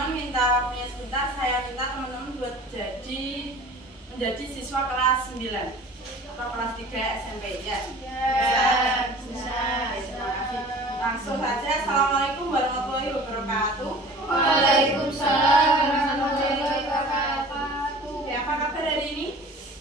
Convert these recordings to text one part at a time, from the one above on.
teman-teman minta waktunya sebentar, saya minta teman-teman buat menjadi siswa kelas 9 atau kelas 3 SMP ya. Bisa. Terima kasih. Langsung saja. Assalamualaikum warahmatullahi wabarakatuh. Waalaikumsalam warahmatullahi wabarakatuh. Oke, apa kabar hari ini?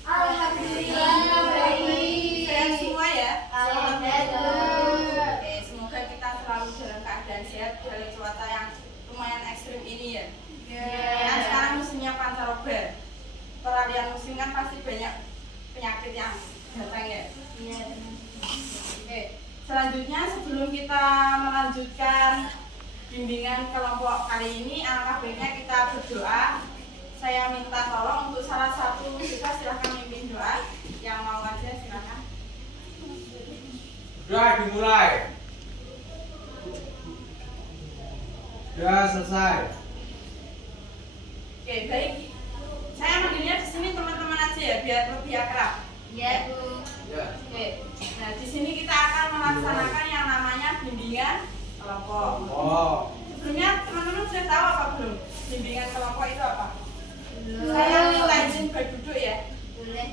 Alhamdulillah baik. Sehat semua ya? Alhamdulillah. Oke, semoga kita selalu dalam keadaan sehat dalam cuaca yang lumayan ekstrim ini ya. Kan sekarang musimnya pancaroba. Peralihan musim kan pasti banyak penyakit yang datang ya. Oke, selanjutnya sebelum kita melanjutkan bimbingan kelompok kali ini, alangkah baiknya kita berdoa. Saya minta tolong untuk salah satu kita silahkan mimpin doa. Yang mau aja silahkan. Doa dimulai. Doa selesai. Oke, baik. Saya manggilnya di sini teman-teman aja ya, biar lebih akrab. Ya, Bu. Ya. Oke. Nah, di sini kita akan melaksanakan yang namanya bimbingan kelompok. Oh. Sebelumnya teman-teman sudah tahu apa belum? Bimbingan kelompok itu apa? Belum. Saya minta izin berduduk ya. Boleh.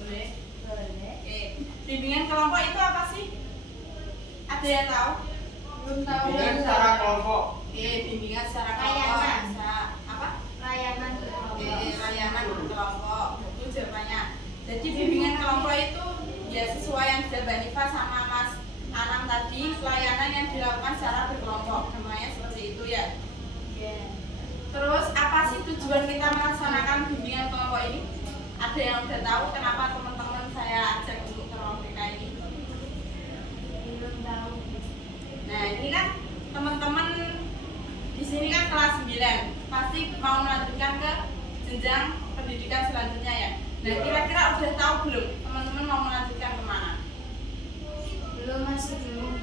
Boleh. Boleh. Oke. Bimbingan kelompok itu apa sih? Ada yang tahu? Belum tahu. Bimbingan secara kelompok. Oke, bimbingan secara kelompok. Layanan. Apa? Layanan Oke, kelompok. layanan kelompok. Itu jawabannya. Jadi bimbingan kelompok itu ya sesuai yang sudah Mbak Nifa sama Mas Anam tadi, pelayanan yang dilakukan secara berkelompok. Namanya seperti itu ya. Ya. Terus apa sih tujuan kita melaksanakan bimbingan kelompok ini? Ada yang udah tahu kenapa teman-teman saya ajak untuk ke ruang BK ini? Belum tahu. Nah, ini kan teman-teman di sini kan kelas 9, pasti mau melanjutkan ke jenjang pendidikan selanjutnya ya. Nah, kira-kira udah tahu belum teman-teman mau melanjutkan kemana? Belum, masih belum.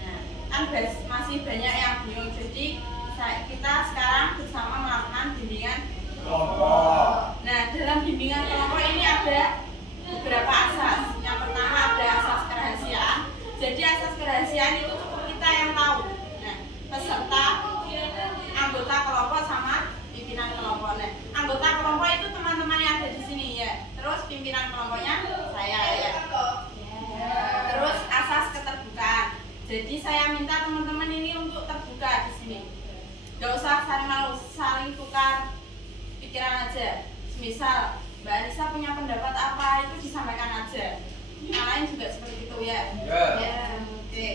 Nah, kan masih banyak yang bingung. Jadi kita sekarang bersama melakukan bimbingan Kelompok. Nah, dalam bimbingan kelompok ini ada beberapa asas. Yang pertama ada asas kerahasiaan. Jadi asas kerahasiaan itu cukup kita yang tahu. Nah, peserta, anggota kelompok sama pimpinan kelompok. Nah, anggota kelompok itu teman-teman yang ada di sini ya. Terus pimpinan kelompoknya saya ya. Terus asas keterbukaan. Jadi saya minta teman-teman ini untuk terbuka di sini. Gak usah saling malu, saling tukar pikiran aja. Misal Mbak Anissa punya pendapat apa itu disampaikan aja. Yang lain juga seperti itu ya. Ya. Oke.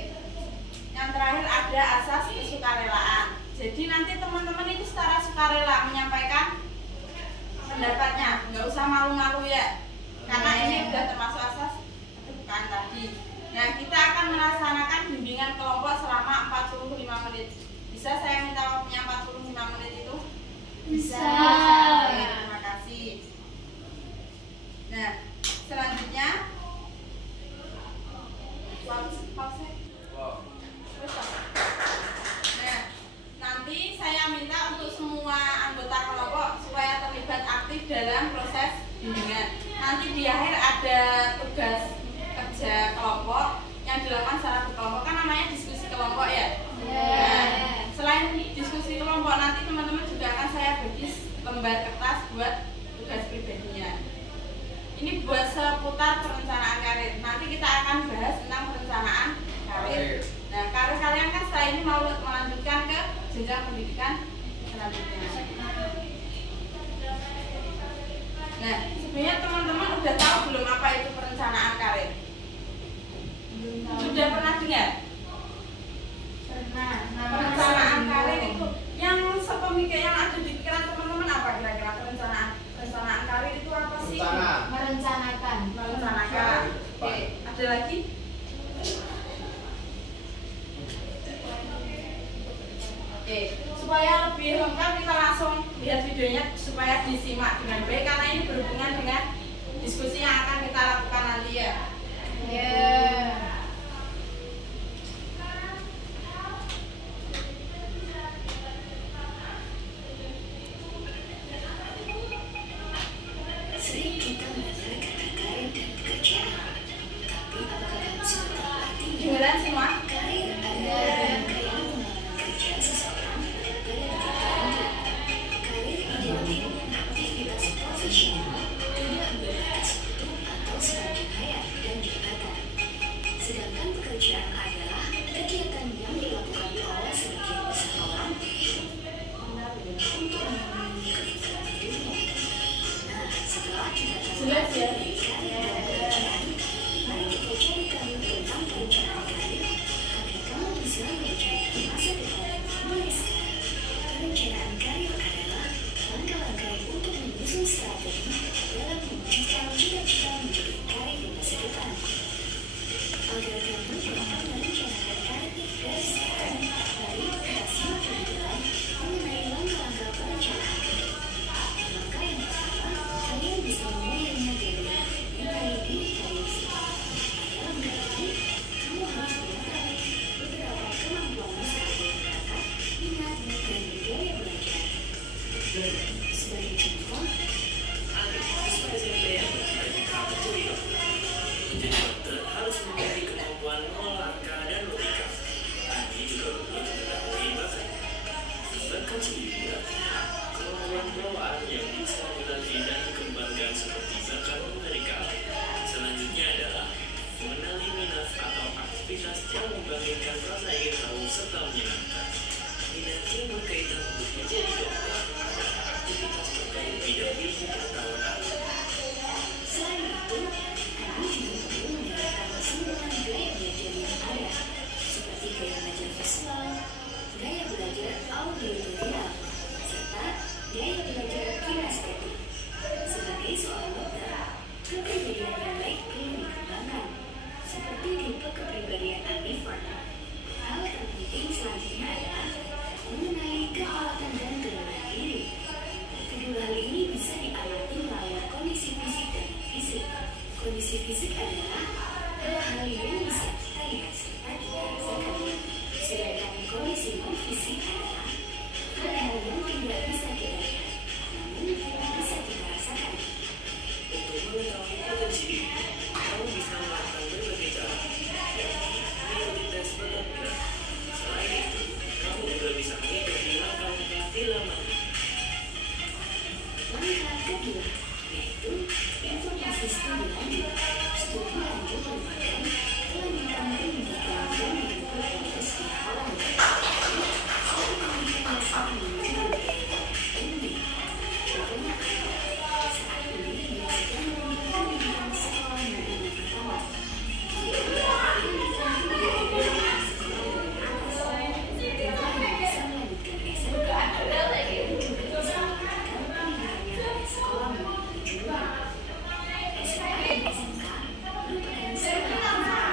Yang terakhir ada asas kesukarelaan. Jadi nanti teman-teman itu secara sukarela menyampaikan pendapatnya, nggak usah malu-malu ya. Karena ini sudah termasuk asas keterbukaan tadi. Nah, kita akan melaksanakan bimbingan kelompok selama 45 menit. Bisa saya minta waktunya 45 menit itu? Bisa. Oke, terima kasih. Nah, selanjutnya pause. Nah, nanti saya minta untuk semua anggota kelompok supaya terlibat aktif dalam proses bimbingan. Nanti di akhir ada tugas kerja kelompok yang dilakukan secara berkelompok, kan namanya diskusi kelompok ya. Nah, selain diskusi kelompok, nanti teman-teman juga akan saya bagi lembar kertas buat tugas pribadinya. Ini buat seputar perencanaan karir. Nanti kita akan bahas tentang perencanaan karir. Nah, karir kalian kan setelah ini mau melanjutkan ke jenjang pendidikan selanjutnya. Nah, sebenarnya teman-teman udah tahu belum apa itu perencanaan karir? Sudah pernah dengar? Pernah. Perencanaan karir itu yang sepemikir yang ada di pikiran teman-teman apa kira-kira perencanaan karir itu apa sih? Merencanakan. Merencanakan. Oke, ada lagi? Oke, supaya lebih lengkap kita langsung lihat videonya supaya disimak dengan baik karena ini berhubungan dengan diskusi yang akan kita lakukan nanti ya. Sering kita mendengar kata karir dan pekerjaan, tapi apakah kamu sudah tahu artinya? Dengeran semua? Karir adalah rangkaian pengalaman kerja seseorang pada negara Jelas ya. Mari kita cari tahu tentang perencanaan karir agar kamu bisa mencapai masa depan mulai sekarang. Perencanaan karir adalah langkah-langkah untuk menyusun strategi dalam mewujudkan cita-cita menjadi karir di masa depan. Agar kamu dapat merencanakan karir dari sekarang, mari kita simak lebih dalam mengenai langkah-langkah perencanaan karir. Langkah yang pertama, kalian bisa memulainya dari mengenai diri kalian sendiri. Dalam hal ini, kamu harus mengetahui beberapa kemampuan seperti bakat, minat, dan gaya belajar. Sebagai contoh, Siswa SMP yang bercita-cita menjadi dokter. Menjadi dokter harus memiliki kemampuan mengolah angka dan logika. Ini juga perlu diketahui bakat. Bakat sendiri artinya kemampuan bawaan yang bisa dilatih dan dikembangkan seperti bakat memerikan. Selanjutnya adalah mengenali minat atau aktivitas yang membangkitkan rasa ingin tahu serta menyenangkan. Minat yang berkaitan untuk menjadi dokter adalah aktivitas terkait bidang ilmu pengetahuan. selain itu, kamu juga perlu mendapatkan semua gaya belajar yang ada, seperti gaya belajar visual, gaya belajar audiovisual, serta gaya belajar kinestetik. Sebagai seorang dokter, kepribadian yang baik perlu dikembangkan, seperti tipe kepribadian ambivert. Hal terpenting selanjutnya adalah mengenali kekuatan dan kelemahan diri. Kedua hal ini bisa diamati melalui kondisi fisik dan fisik. Kondisi fisik adalah hal-hal yang bisa kita lihat serta kita rasakan. Sedangkan kondisi non fisik adalah hal-hal yang tidak bisa kita lihat, namun bisa kita rasakan. Untuk mengetahui potensi diri, kamu bisa melakukan berbagai cara, yakni mengikuti tes bakat minat. Selain itu, kamu juga bisa mengikuti langkah-langkah di laman. Langkah kedua, yaitu informasi studi lanjut. Studi lanjut merupakan kelanjutan pendidikan yang ditempuh oleh setiap orang. Studi pendidikan dasar menuju pendidikan tinggi. Contohnya, saat ini dia sedang menempuh pendidikan sekolah menengah pertama. Pendidikan tinggi adalah sekolah menengah atas. Setelah dia bisa melanjutkan SMK, dia juga bisa melanjutkan pendidikannya pada sekolah menengah kejuruan. SMA dan SMK merupakan sekolah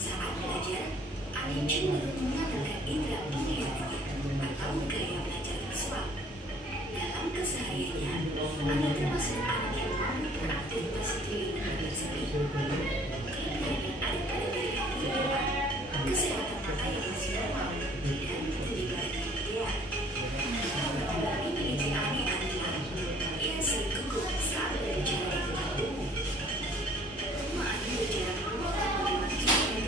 Saat belajar, Anin cenderung mengandalkan indera penglihatannya atau gaya belajar visual. Dalam kesehariannya, Anda termasuk anak yang mampu beraktivitas di lingkungan tersebut. Kelebihannya ada pada diri individual, kesehatan mata yang masih normal, dan keterlibatan ideal. Bagi memiliki Ani adalah ia sering gugup saat berbicara di depan umum. Rumah Ani berjarak 2,5 km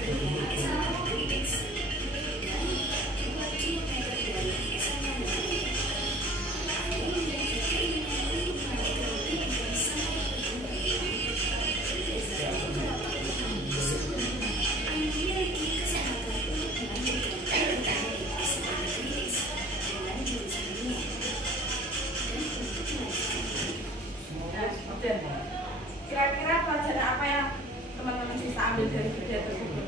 dari SMA Negeri X dan 2 km dari SMA Negeri Y. Ani memiliki keinginan untuk melanjutkan pendidikan sampai berhenti. Berdasarkan beberapa pengetahuan tersebut, Ani memiliki kesempatan untuk melanjutkan pendidikan di SMA Negeri X dengan jurusan dunia. Dan untuk melanjutkannya, Nah, kira-kira pelajaran apa yang teman-teman bisa ambil dari video tersebut?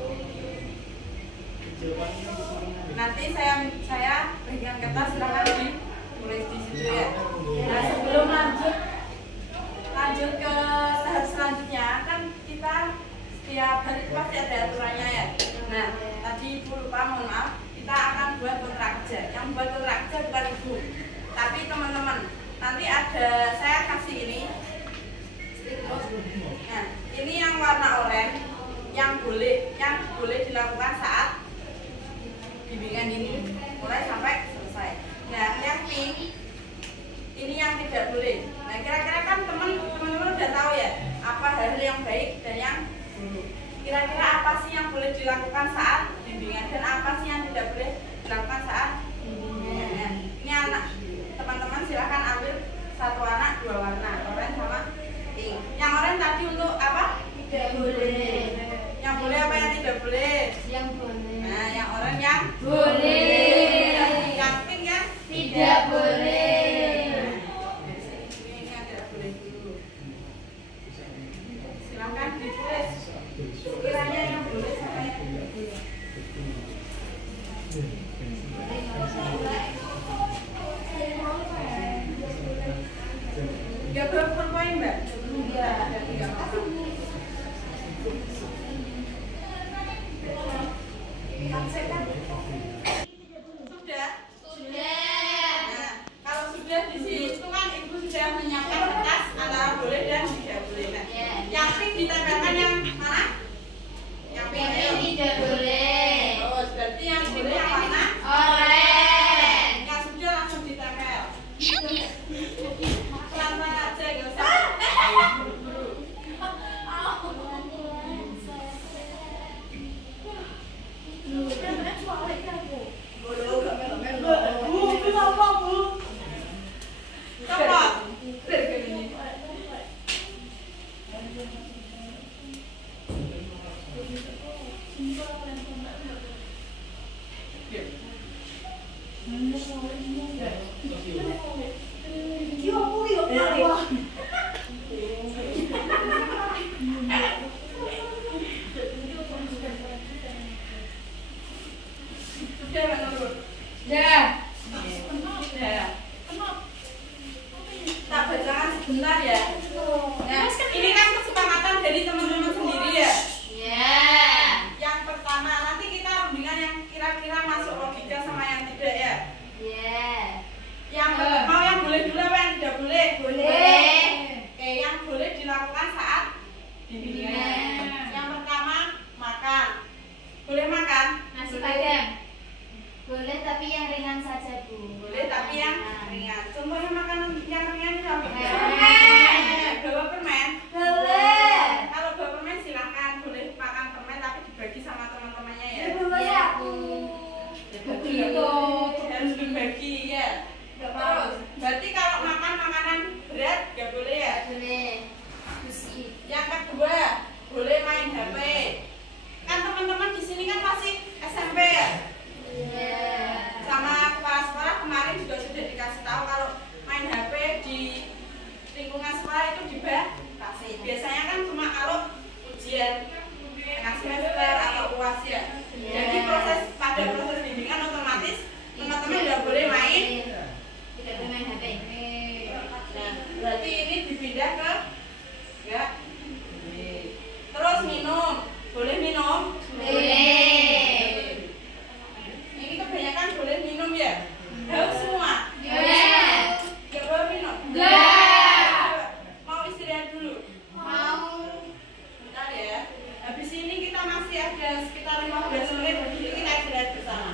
Nanti saya berikan kertas, silakan ditulis di situ ya. Nah, sebelum lanjut ke tahap selanjutnya, kan kita setiap hari itu pasti ada aturannya ya. Nah, tadi Ibu lupa, mohon maaf, kita akan buat kontrak kerja. Yang buat kontrak kerja bukan Ibu, tapi teman-teman. Nanti ada, saya kasih ini. Nah, ini yang warna oranye yang boleh dilakukan saat bimbingan ini mulai sampai selesai. Nah, yang pink ini yang tidak boleh. Nah, kira-kira kan teman-teman udah tahu ya apa hal yang baik dan yang buruk. Kira-kira apa sih yang boleh dilakukan saat bimbingan dan apa sih yang tidak boleh dilakukan saat bimbingan. Nah, ini anak teman-teman silahkan ambil satu anak dua warna, oranye sama pink. Yang oranye tadi untuk apa? Tidak boleh. Yang boleh apa yang tidak boleh? Yang boleh. Nah, yang oranye yang Boleh. yang pink ya? Tidak boleh. Ini yang tidak boleh dulu. Silakan ditulis. Kiranya yang boleh sama yang tidak boleh. Gak berapa poin mbak? Iya. Ada 3 apa? Sudah? Nah, kalau sudah di situ kan Ibu sudah menyiapkan kertas antara boleh dan tidak boleh. Nah, yang pink ditempelkan yang mana? Yang pink Yang ayo. tidak boleh. Oh, berarti yang boleh yang mana? Oranye. Yang sudah langsung ditempel. Pelan-pelan aja, gak usah. Buru-buru. Cepet. Sudah menurut. Dah. Ya. Tak bacakan sebentar ya. Nah, ini kan kesepakatan dari teman-teman sendiri ya. Ya. Yang pertama, nanti kita rundingan yang kira-kira masuk logika sama yang tidak ya. Ya. Yang mau yang boleh dulu apa yang tidak boleh? Boleh. Oke, yang boleh dilakukan saat bimbingan. Yang pertama, makan. Boleh makan? Nasi padang. Boleh tapi yang ringan saja, Bu. Boleh, tapi yang ringan. Contohnya makanan yang ringan itu apa? Permen. Bawa permen. Boleh. Kalau bawa permen silahkan, boleh makan permen tapi dibagi sama teman-temannya ya. Ya, Bu. Begitu. Harus dibagi ya. Terus, berarti kalau makan makanan berat nggak boleh ya? Boleh. Besi. Yang kedua, boleh main HP. Kan teman-teman di sini kan masih ada proses bimbingan otomatis teman-teman nggak boleh main. Tidak boleh main HP. Nah, berarti ini dipindah ke enggak. Terus minum, boleh minum? Boleh. Ini kebanyakan boleh minum ya? Haus semua? Boleh. Nggak boleh minum? Nggak. Mau istirahat dulu? Mau. Bentar ya. Habis ini kita masih ada sekitar 15 menit, habis ini kita istirahat bersama.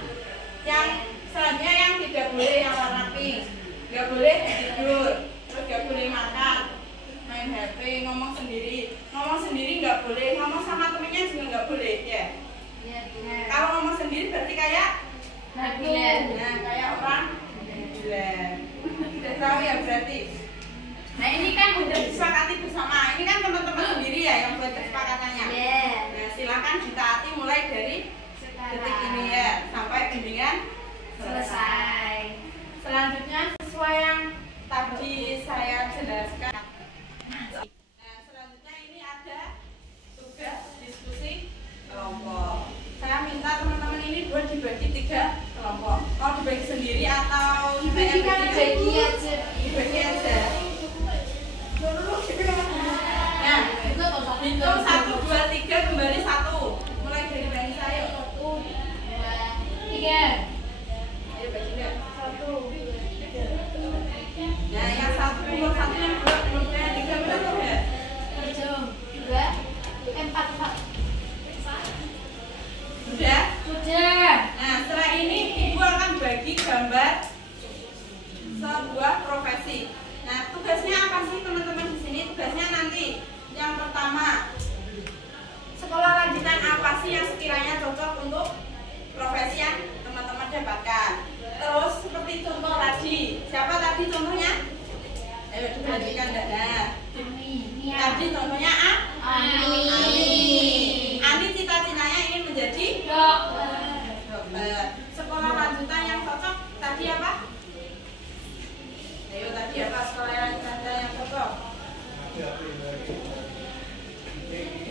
Yang selanjutnya yang tidak boleh yang warna pink, nggak boleh tidur, terus nggak boleh makan, main HP, ngomong sendiri nggak boleh, ngomong sama temennya juga nggak boleh ya. Iya benar. Kalau ngomong sendiri berarti kayak Benar. nah kayak orang gila. Udah tahu ya berarti. Nah ini kan udah disepakati bersama. Ini kan teman-teman sendiri ya yang buat kesepakatannya. Iya. Nah silakan ditaati mulai dari detik ini ya sampai bimbingan Selesai. Selanjutnya sesuai yang tadi saya jelaskan. Nah selanjutnya ini ada tugas diskusi kelompok. Saya minta teman-teman ini buat dibagi 3 kelompok. Mau dibagi sendiri atau Dibagi aja. dibagi aja. Nah, hitung 1, 2, 3 kembali 1. Mulai dari bagi saya. 1, 2, 3. Ayo bagi deh. 1. Nah, yang 1 kumpul 1, yang 2 kumpul 2, yang 3 benar ya? 7, 2, 4. Sudah? Sudah. Nah, setelah ini Ibu akan bagi gambar sebuah profesi. Nah, tugasnya apa sih teman-teman di sini? Tugasnya nanti yang pertama, sekolah lanjutan apa sih yang sekiranya cocok untuk profesi yang teman-teman dapatkan. Terus seperti contoh tadi, siapa tadi contohnya? Ayo diperhatikan Dada. Tadi contohnya Ani cita-citanya ingin menjadi dokter. Sekolah lanjutan yang cocok tadi apa? Ayo tadi apa sekolah lanjutan yang cocok?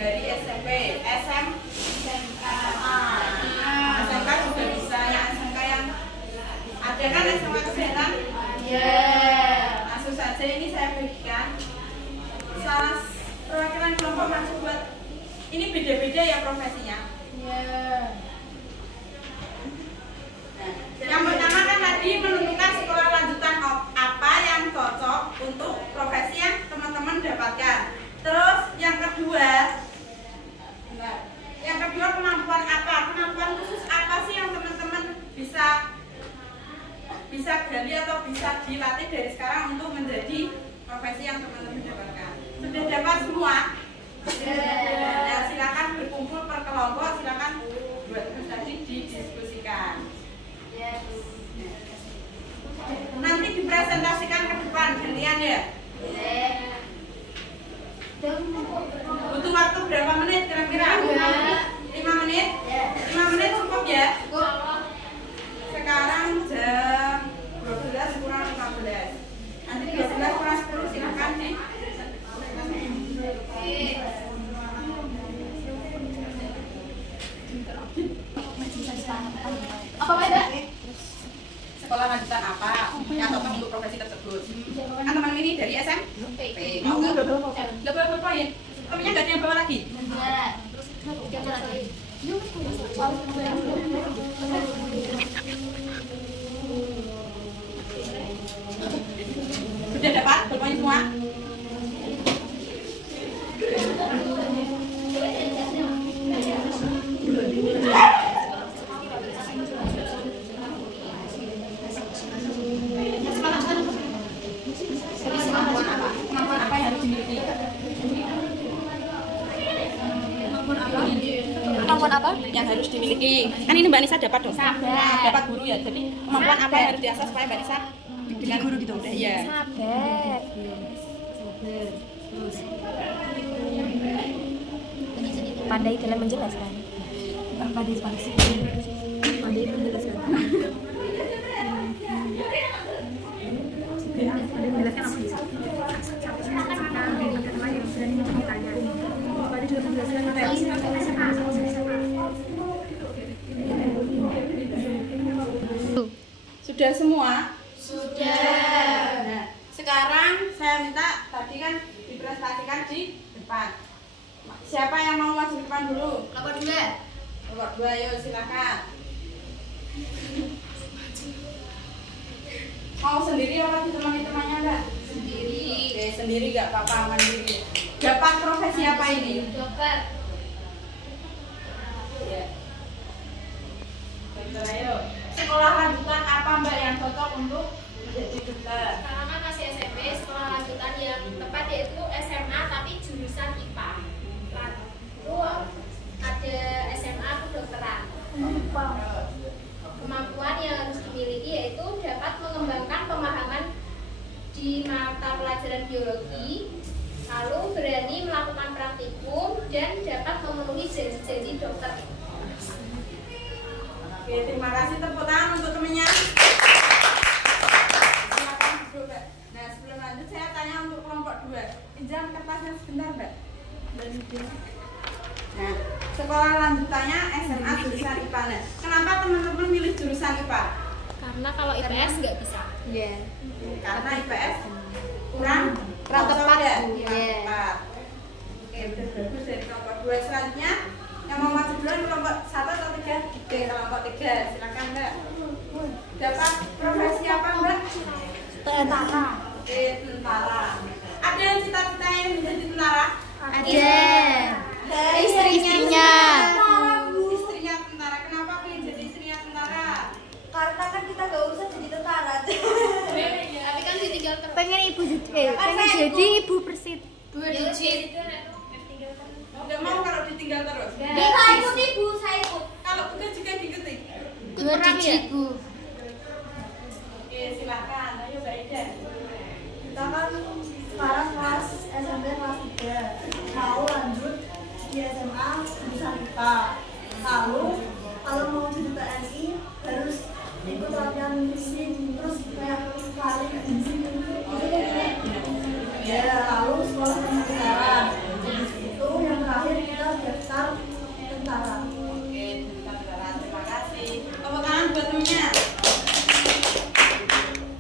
Dari SMP, SMA, SMK juga bisa. Yang SMK yang ada kan SMK kesehatan? Ya. Langsung saja ini saya bagikan. Salah perwakilan kelompok masuk buat ini beda-beda ya profesinya. Nah, yang pertama kan tadi menentukan sekolah lanjutan apa yang cocok untuk profesi yang teman-teman dapatkan. Terus yang kedua, kemampuan apa? Kemampuan khusus apa sih yang teman-teman bisa gali atau bisa dilatih dari sekarang untuk menjadi profesi yang teman-teman dapatkan? Sudah dapat semua? Nah, silakan berkumpul per kelompok, silakan buat tadi didiskusikan. Nanti dipresentasikan ke depan gantian ya. Butuh waktu berapa menit kira-kira? 5 menit? 5 menit cukup ya? Sekarang jam 12 kurang 15. Nanti 12 kurang 10 silakan nih. Apa beda? Sekolah lanjutan apa yang cocok untuk profesi tersebut? Kan teman ini dari SMP. Mau nggak? Nggak boleh berpoin. Temennya nggak ada yang bawa lagi? Sudah dapat berpoin semua? Kemampuan apa yang harus dimiliki? Kemampuan apa yang harus dimiliki? Kan ini Mbak Nisa dapat dong. Dapat guru ya. Jadi kemampuan apa yang harus diasah supaya Mbak Nisa dengan guru gitu? Iya. Sabar. Pandai dalam menjelaskan. Pandai menjelaskan. Menjelaskan apa sih? Pada juga menjelaskan materi. Sudah semua? Sudah. Nah, sekarang saya minta tadi kan dipresentasikan di depan. Siapa yang mau maju ke depan dulu? Kelompok 2. Kelompok 2, yuk silakan. Mau sendiri atau ditemani temannya enggak? Sendiri. Oke, sendiri enggak apa-apa, mandiri. Dapat profesi apa ini? Dokter. Ya. Dokter, ayo. Sekolah lanjutan apa Mbak yang cocok untuk menjadi dokter? Karena kan masih SMP, sekolah lanjutan yang tepat yaitu SMA tapi jurusan IPA. Lalu ada SMA kedokteran. Kemampuan yang harus dimiliki yaitu dapat mengembangkan pemahaman di mata pelajaran biologi, lalu berani melakukan praktikum dan dapat memenuhi janji-janji dokter. Oke, terima kasih, tepuk tangan untuk temennya. Silakan duduk, Mbak. Nah, sebelum lanjut saya tanya untuk kelompok 2. Pinjam kertasnya sebentar, Mbak. Nah, sekolah lanjutannya SMA jurusan IPA. Nah, kenapa teman-teman milih jurusan IPA? Karena kalau IPS nggak bisa. Iya. Karena IPS kurang tepat, ya? Bu. Kurang Iya. tepat. Oke, udah bagus dari kelompok 2. Selanjutnya yang mau maju duluan kelompok 1 atau 3? Oke, kelompok 3. Silakan, Mbak. Dapat profesi apa, Mbak? Tentara. Oke, tentara. Ada yang cita-citanya menjadi tentara? Ada. Istrinya. Istrinya tentara. Kenapa pengen jadi istrinya tentara? Karena kan kita gak usah jadi tentara. Tapi kan ditinggal terus. Pengen jadi ibu persit. Udah mau kalau ditinggal terus? Kita ikut ibu, saya ikut. Kalau bukan juga diikuti? Dua cici-ciku. Oke, silakan. Ayo, Mbak Ida. Kita kan sekarang kelas SMP kelas 3 mau lanjut di SMA jurusan IPA. Lalu kalau mau jadi TNI harus ikut latihan fisik terus kayak lari fisik ya, lalu sekolah kenegaraan. Habis itu yang terakhir kita daftar tentara. Oke, tentara. Terima kasih. Tepuk tangan buat temennya.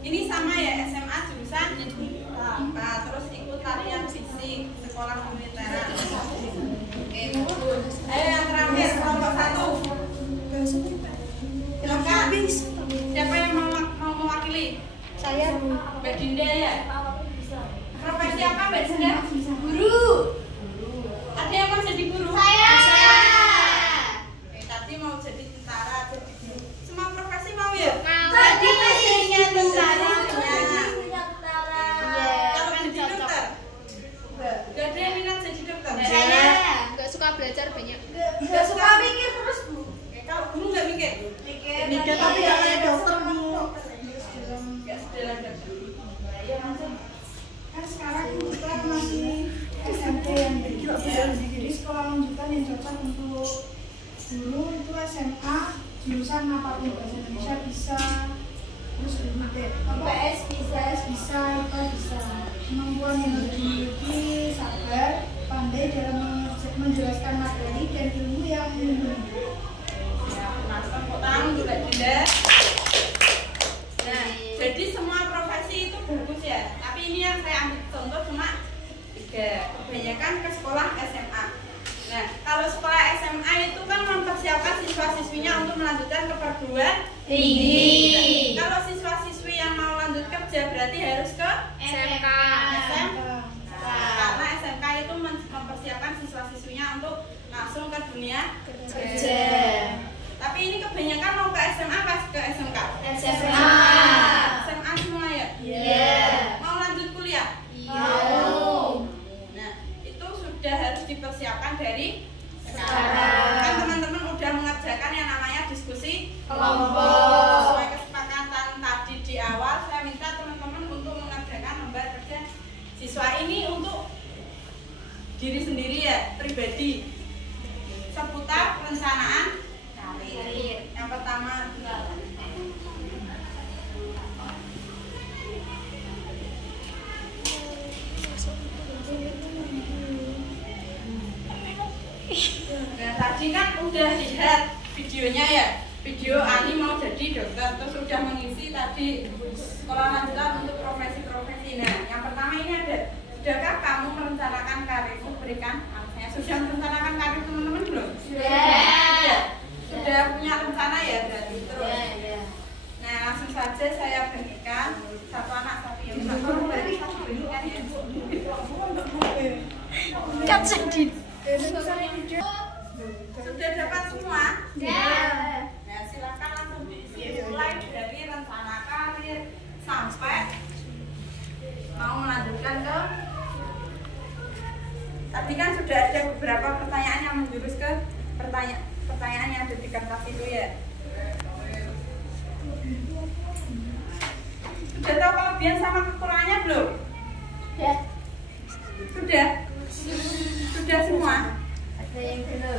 Ini sama ya, SMA jurusan IPA, terus ikut latihan fisik sekolah militeran. Oke, bagus. Ayo yang terakhir, kelompok 1. Silakan. Siapa yang mau mewakili? Saya Mbak Dinda ya? Profesi apa Mbak Dinda? Guru. Ada yang mau jadi guru? Saya. Oke, tadi mau jadi tentara, jadi guru. Semua profesi mau ya? Tadi istrinya tentara. Kalau jadi dokter? Gak ada yang minat jadi dokter? Saya. Nggak suka belajar banyak. nggak suka mikir terus Bu. Oke, kalau guru nggak mikir? Mikir tapi nggak kayak dokter Bu. Nggak sedalam dokter. Kan sekarang kita masih SMP yang jadi sekolah lanjutan yang cocok untuk guru itu SMA jurusan apapun, bahasa Indonesia bisa, terus IPS bisa, IPA bisa. Kemampuan yang harus dimiliki sabar, pandai dalam menjelaskan materi dan ilmu yang mumpuni. Ya, nah, tepuk tangan untuk Mbak Dinda. Nah, jadi semua profesi itu bagus ya. Tapi ini yang saya ambil contoh cuma 3. Kebanyakan ke sekolah SMA. Nah, kalau sekolah SMA itu kan mempersiapkan siswa-siswinya untuk melanjutkan ke perguruan Tinggi. Kalau siswa-siswi yang mau lanjut kerja berarti harus ke SMK. Karena SMK itu mempersiapkan siswa-siswinya untuk langsung ke dunia Kerja. Tapi ini kebanyakan mau ke SMA apa ke SMK? SMA. SMA semua ya? Iya. Mau lanjut kuliah? Mau. Nah, itu sudah harus dipersiapkan dari Sekarang. Kan teman-teman udah mengerjakan yang namanya diskusi Kelompok. Sesuai kesepakatan tadi di awal, saya minta teman-teman untuk mengerjakan lembar kerja siswa ini untuk diri sendiri ya, pribadi, seputar perencanaan karir. Yang pertama nah, tadi kan udah lihat videonya ya, video video Ani mau jadi dokter, terus sudah mengisi tadi sekolah lanjutan untuk profesi-profesi. Nah, yang pertama ini ada, sudahkah kamu merencanakan karirmu? Berikan alasannya. Sudah merencanakan karir teman-teman belum? Sudah punya rencana ya berarti terus. Nah, langsung saja saya berikan satu anak satu yang satu dari satu berikan ya. Cut sedih. Sudah dapat semua? Nah, silakan langsung diisi mulai dari rencana karir sampai mau melanjutkan ke. Tadi kan sudah ada beberapa pertanyaan yang menjurus ke pertanyaan yang ada di kertas itu ya. Sudah tahu kelebihan sama kekurangannya belum? Sudah semua?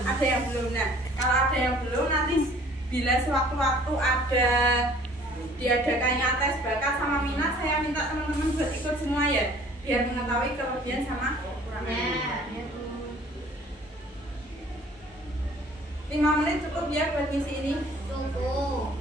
Ada yang belum. Nah, kalau ada yang belum, nanti bila sewaktu-waktu ada diadakannya tes bakat sama minat, saya minta teman-teman buat ikut semua ya, biar mengetahui kelebihan sama kekurangannya. 5 menit cukup ya buat ngisi ini. Cukup.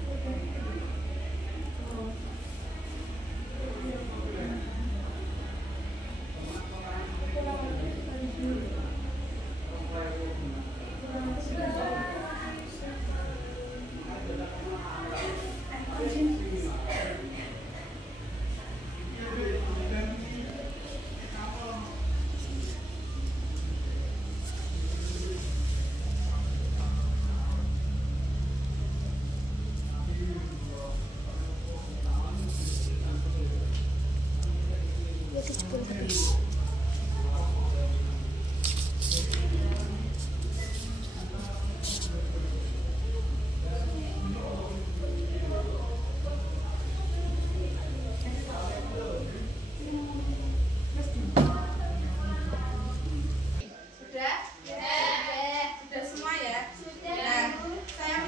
Sudah semua ya? Nah, saya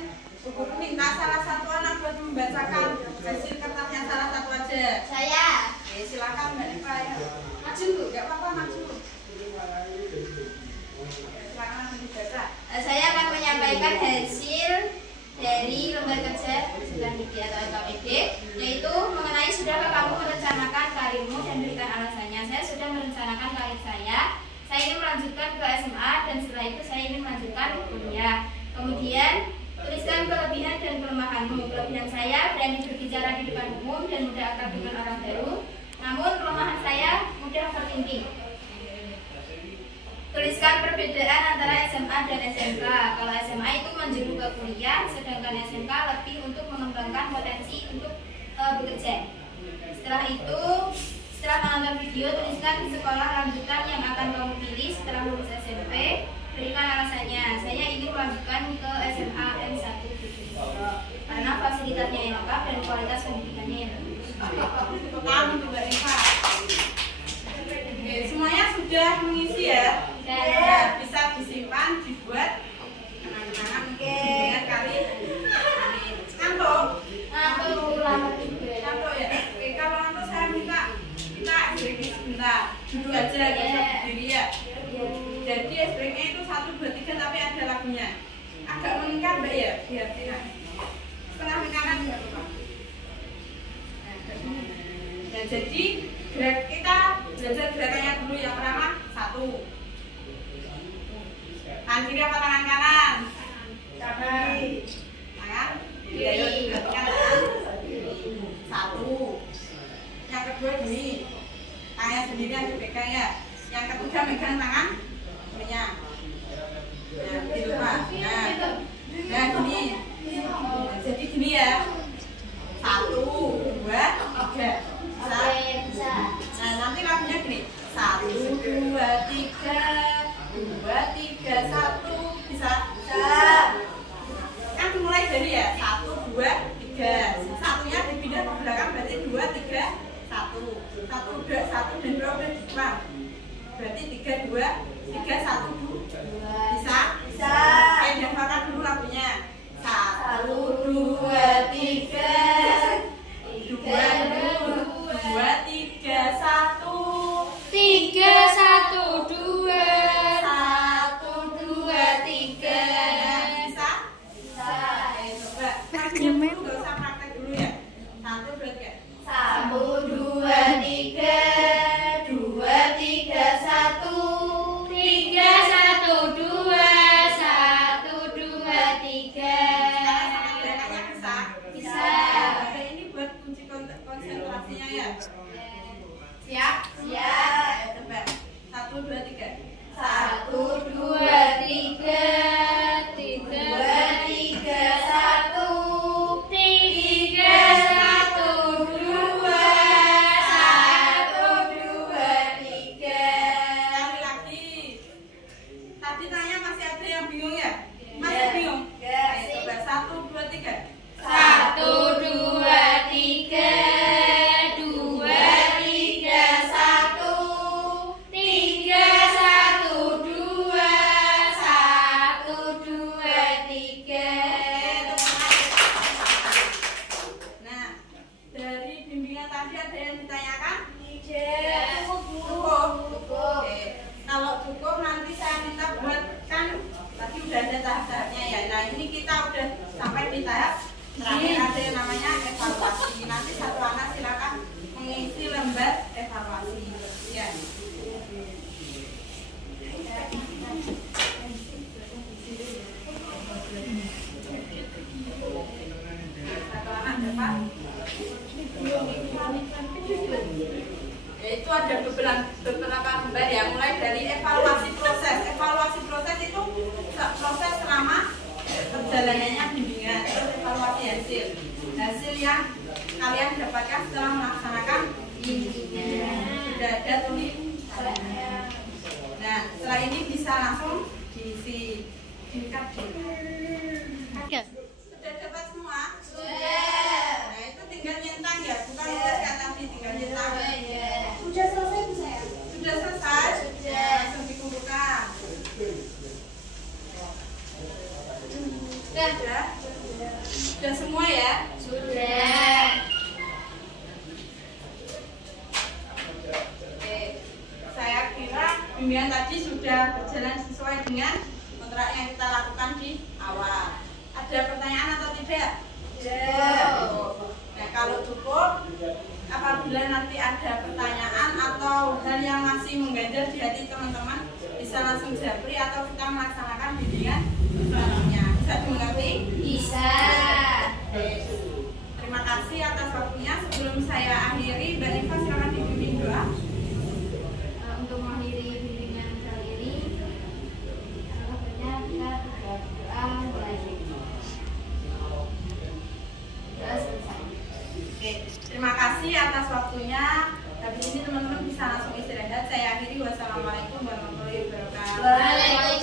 guru minta salah satu anak buat membacakan hasil kertasnya salah satu aja. Saya. Oke, silakan Mbak Rifa ya. Maju, nggak apa-apa maju. Silakan dibaca. Saya akan menyampaikan hasil dari lembar kerja Sekolah Dikti atau LKPD, yaitu mengenai sudahkah kamu merencanakan karirmu dan berikan alasannya. Saya sudah merencanakan karir saya. Saya ingin melanjutkan ke SMA dan setelah itu saya ingin melanjutkan kuliah. Kemudian tuliskan kelebihan dan kelemahanmu. Kelebihan saya berani berbicara di depan umum dan mudah akrab dengan orang baru. Namun kelemahan saya mudah overthinking. Tuliskan perbedaan antara SMA dan SMK. Kalau SMA itu menjeru ke kuliah, sedangkan SMK lebih untuk mengembangkan potensi untuk bekerja. Setelah itu, setelah menonton video, tuliskan sekolah lanjutan yang akan kamu pilih setelah lulus SMP. Berikan alasannya. Saya ingin melanjutkan ke SMA N1 karena fasilitasnya yang lengkap dan kualitas pendidikannya yang bagus. Kamu Mbak Rifa. Oke, semuanya sudah mengisi ya? Ya, bisa disimpan, dibuat kenang-kenangan dengan kali ini. Ngantuk? Ngantuk ya? Oke, kalau ngantuk saya minta kita break sebentar. Duduk aja, gak usah berdiri ya. Jadi breaknya itu 1, 2, 3 tapi ada lagunya. Agak meningkat Mbak ya, biar enak. Setengah meningkat juga apa? Nah, jadi kita belajar gerakannya dulu. Yang pertama 1. Tangan kiri apa tangan kanan? Kanan. Tangan kiri. Ayo diperhatikan tangan 1. Yang kedua gini, tangannya sendiri yang dipegang ya. Yang ketiga megang tangan kirinya. Nah, gitu Pak. Nah gini. Jadi gini ya. 1, 2, 3. Bisa. Nah, nanti lagunya gini. 1, 2, 3. 2, 3, 1. Bisa? Kan dimulai dari ya 1, 2, 3. Satunya dipindah ke belakang berarti 2, 3, 1. 1 udah 1 dan 2 udah di depan. Berarti 3, 2, 3, 1, 2. Bisa? Bisa. Oke, hafalkan dulu lagunya. 1, 2, 3. 2, 2, 3, 1. 3, 1, 2. 1, 2, 3. Bisa? Bisa. Ayo coba. Semen. Nggak usah praktek dulu ya. 1, 2, 3. 1, 2, 3, 2, 3, 1, 3, 1, 2, 1, 2, 3. Sekarang sama gerakannya bisa? Bisa. Oke, ini buat kunci konsentrasinya ya. Siap? Siap. Coba 1, 2, 3. 1, 2, 3, 2, 3, 1, 3, 1, 2, 1, 2, 3. Sekali lagi. Tadi tanya masih ada yang bingung ya? Masih bingung? Coba 1, 2, 3. 1, 2, 3, 2, 3, 1, 3, 1, 2, 1, 2, 3. Nah, dari bimbingan tadi ada yang ditanyakan? Cukup. Oke. Kalau cukup nanti saya minta buatkan, tadi udah ada tahap-tahapnya ya. Nah, ini kita udah sampai di tahap terakhir, ada yang namanya evaluasi. Nanti satu anak silakan mengisi lembar evaluasi. Ya. Satu anak dapat. Itu ada beberapa lembar ya, mulai dari evaluasi proses. Evaluasi proses itu proses selama perjalanannya bimbingan. Terus evaluasi hasil yang kalian dapatkan setelah melaksanakan bimbingan. Sudah ada tulisannya. Nah, setelah ini bisa langsung diisi di kartu. Sudah dapat semua? Sudah. Nah, itu tinggal nyentang ya, bukan tuliskan tadi, tinggal nyentang. Sudah selesai Bu saya? Sudah selesai? Sudah. Langsung dikumpulkan. Sudah? Sudah semua ya? Sudah. Oke. Saya kira bimbingan tadi sudah berjalan sesuai dengan kontrak yang kita lakukan di awal. Ada pertanyaan atau tidak? Nah, kalau cukup, apabila nanti ada pertanyaan atau hal yang masih mengganjal di hati teman-teman, bisa langsung japri atau kita melaksanakan bimbingan selanjutnya. Bisa dimengerti? Bisa. Oke. Terima kasih atas waktunya. Sebelum saya akhiri, Mbak Nifa silakan dibimbing doa. Untuk mengakhiri bimbingan kali ini, kita berdoa mulai. Doa selesai. Oke, terima kasih atas waktunya. Habis ini teman-teman bisa langsung istirahat. Saya akhiri. Wassalamualaikum warahmatullahi wabarakatuh. Waalaikumsalam.